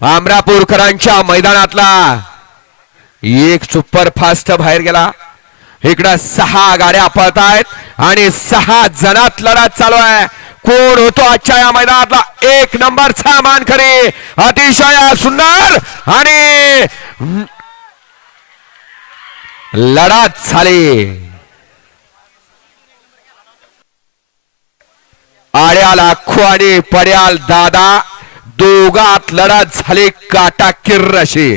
आमरापूरकरांच्या मैदानातला एक super fast बाहेर गेला. इकडं सहा गाड्या पळतायत आणि सहा जणात लढत चालू आहे. कोण होतो आजच्या या मैदानातला? एक नंबरचा मानकरी अतिशय सुंदर आणि लढत झाली. आड्याला अख्खू आणि पड्याल दादा दोघात लढा झाले काटा किर्र अशी